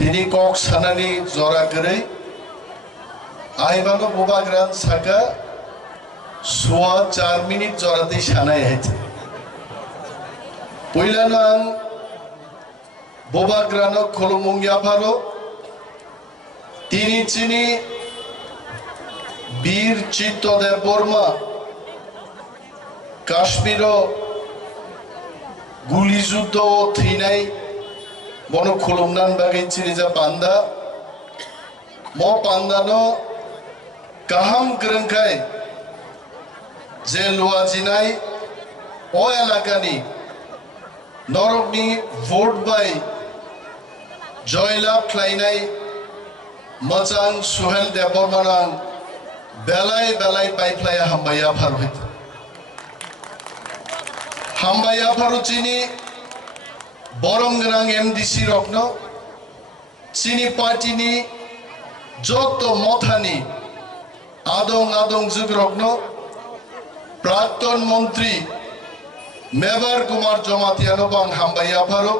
তিনি কক সানানি জরা গरै আইবানো বোবাগ্রান সাকা সোয়া 4 মিনিট জরাতে সানাই হয়েছে পইলানো আং বোবাগ্রানো খলমুঙ্গিয়া ফারো তিনি চিনি বীর চিত্ত দেববর্মা কাশ্মীর গুলি যুদ্ধ থিনাই বন খুলুমনান বাগै চিনি যা পান্দা ম পান্দানো কাহাম গ্রংখাই যে লুয়াজিনাই ও এলাকানি নরকনি ভোট বাই জয়লাভ খাইনাই মচাং সুহেল দেববর্মানাং বেলাই বেলাই পাইফ্লাইয়া হামবাইয়া ফার হইতে হামবাইয়া ফারু চিনি বরংগ্রাং এমডিসি রত্ন চিনি পার্টিনি যত মথানি আদং আদং যুগ রত্ন প্রাক্তন মন্ত্রী মেবার কুমার জমাতিয়ানো বাং হামবাইয়া ফারো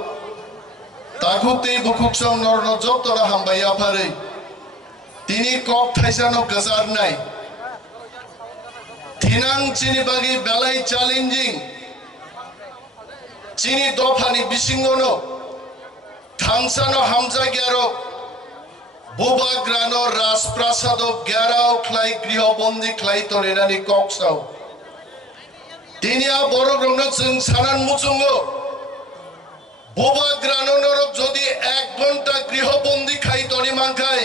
তাকুতেই বুকুকসং নরন যতরা হামবাইয়া ফারে তিনি কক থাইসানো গজার নাই থিনাং চিনি বাগি বেলাই চ্যালেঞ্জিং চিনি দফানি বিসিঙ্গনো থাংসানো হামজা গ্যারো বোবাগ্রানো রাজপ্রাসাদ গ্যারাও খ্লাই গৃহবন্দী খ্লাই তরেনানি ককসাও তিনি বড় গ্রহণ जों সানান মুচুঙ্গ বোবাগ্রানো নরক যদি 1 ঘন্টা গৃহবন্দী খাই তরি মাংখাই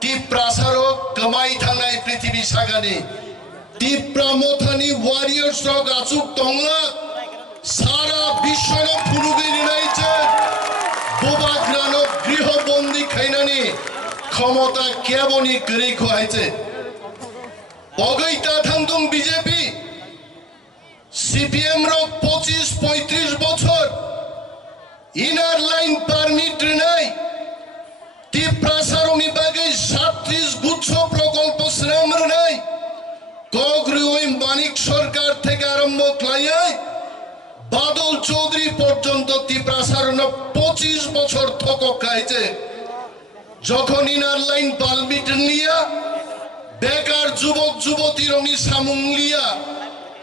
টিপ্রাসারো কমাই থানাই পৃথিবী সাগানি টিপ্রা মথানি ওয়ারিয়র্স রক আচুক তংলা সারা বিশ্বরে ফুরুগিরি নাইছে বোবাগ্রানো গৃহবন্দী খাইনানি ক্ষমতা কেবনি গরি খোয়াইছে বগৈতা থাংদং বিজেপি সিপিএম র 25-35 বছর ইনার লাইন পারমিট নাই টিপ্রাসারনি বাগে 37 গুচ্ছ প্রকল্প শ্রম নাই কগ্রিওই মানিক সরকার থেকে আরম্ভ ক্লাইয়াই বাদল চৌধুরী পর্যন্ত টিপ্রাসারন 25 বছর থকক খাইছে যখন ইনার লাইন পারমিট নিয়া বেকার যুবক যুবতীর অনি সামুংলিয়া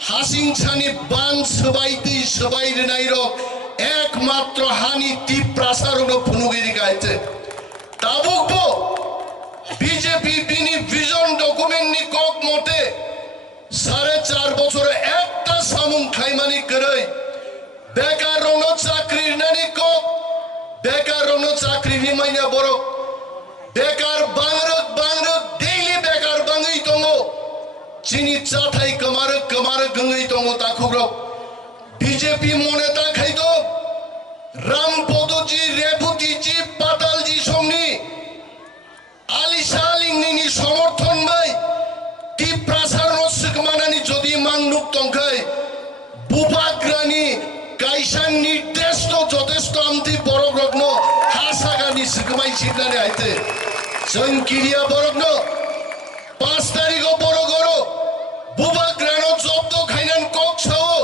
হাসিং ছানি বান সবাইতেই সবাইরে নাইর একমাত্র হানি টিপ্রাসারন ফুনুগিরি গাইছে তাবুকবো বিজেপি বিনি ভিজন ডকুমেন্ট নি কক মতে 4.5 বছরে একটা সামুং খাইমানি করে বেকার রণ চাকরির নানি কক বেকার রণ চাকরি নিমাইনা বড় বেকার বাংরক বাংরক ডেইলি বেকার বাঙই তঙ্গ চিনি চাথাই কমারক কমারক গঙ্গই তঙ্গ তাকুরক বিজেপি মনে তা খাইতো রামপদজি রেবুতিজি পাতালজি সমনি আলিশালিংনি সমর্থন ভাই টিপ্রাসারন সুকমানানি যদি মাংনুক তংখাই বুবাগ্রানি কাইসান নির্দেশ তো যথেষ্ট আমতি বড় রগ্ন হাসাগানি সুকমাই সিদ্ধানে আইতে সংকিরিয়া বরগ্ন 5 তারিখ বড় গরো বুবাগ্রানো জব্দ খাইনান কক ছাও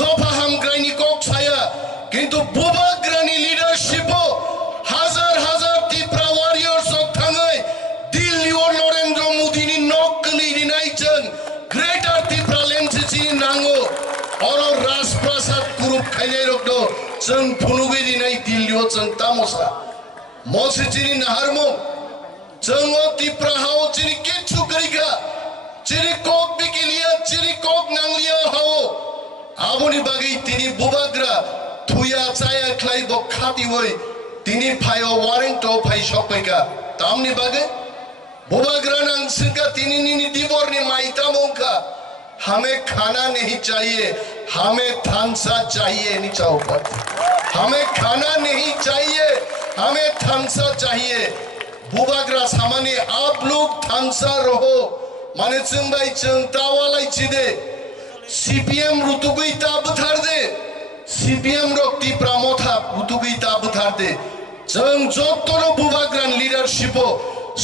দফা হামগ্রাইনি কক ছায়া কিন্তু বুবাগ্রানি লিডারশিপ হাজার হাজার টিপ্রা ওয়ারিয়র্স থাঙ্গাই দিল্লি ও নরেন্দ্র মোদিনি নকলি রিনাইচন গ্রেটার টিপ্রা লেন্সিচি নাঙ্গো অর রাজপ্রাসাদ গ্রুপ খাইনাই রক্ত जों फुनुगि নাই দিল্লি ও जों তামসা মসিচিনি নাহারমো जों টিপ্রা হাও চিনি কিছু করিকা চিনি কক বিকিলিয়া চিনি কক নাংলিয়া হাও আবনি বাগি তিনি বুবাগ্রা থুয়া চায়া খ্লাই বখাতি হই তিনি ফাইও ওয়ারেন্ট ফাই সপাইকা তামনি বাগে बुबाग्रा नंसिका तिनी दिवरनी माइता मोंका हमें खाना नहीं चाहिए हमें थांसा चाहिए नहीं चाहूँ हमें खाना नहीं चाहिए हमें थांसा चाहिए बुबाग्रा सामाने आप लोग थांसा रहो माने चंबाई चंतावालाई चिदे सीपीएम रुतुगई ताब थार दे सीपीएम रो टिप्रा मोथा रुतुगई ताब थार दे जों जत्तरो बुबाग्रान लीडरशिपो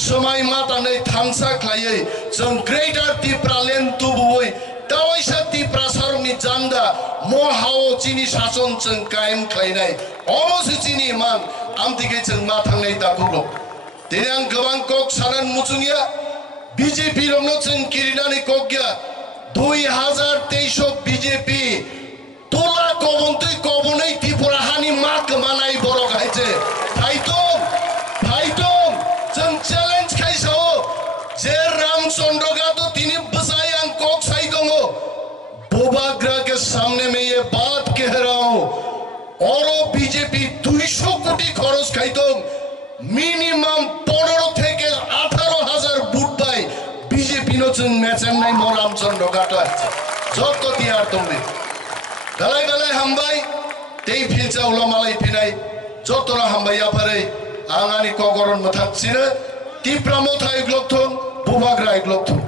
समाय मातानै थांसा खायै जों ग्रेटार टिप्रा लेन तुबुय तावैसा टिप्रा सारनि जान्दा म हाओ चिनि शासन जों कायम खायनाय अमसिचिनि मान आमतिके जों मा थांनाय दाखौल' दिनै आं गोबां कक सानान मुचुंगिया बीजेपी रंनो जों किरिनानै कक गया 2023 बीजेपी তোলা কবন্তই কবনেই ত্রিপুরা হানি মাক মানাই বড় খাইছে ফাইতম जों চ্যালেঞ্জ খাইছাও যে रामचंद्र का तो তিনি बसाई आं कोक साई दंगो बोबाग्रा के सामने में ये बात कह रहा हूं और बीजेपी 200 কোটি খরচ খাইতো মিনিমাম 15 থেকে 18,000 বুট পাই बीजेपी नो जों মেচেন নাই মো रामचंद्र का तो যত দিয়ার তুমি Galai galai hambai, tei filca ulah malai pinai, jotora hambai apare, angani kogoron mathak sini, Tipra Mothani Lukuthum, Bubagra Lukuthum.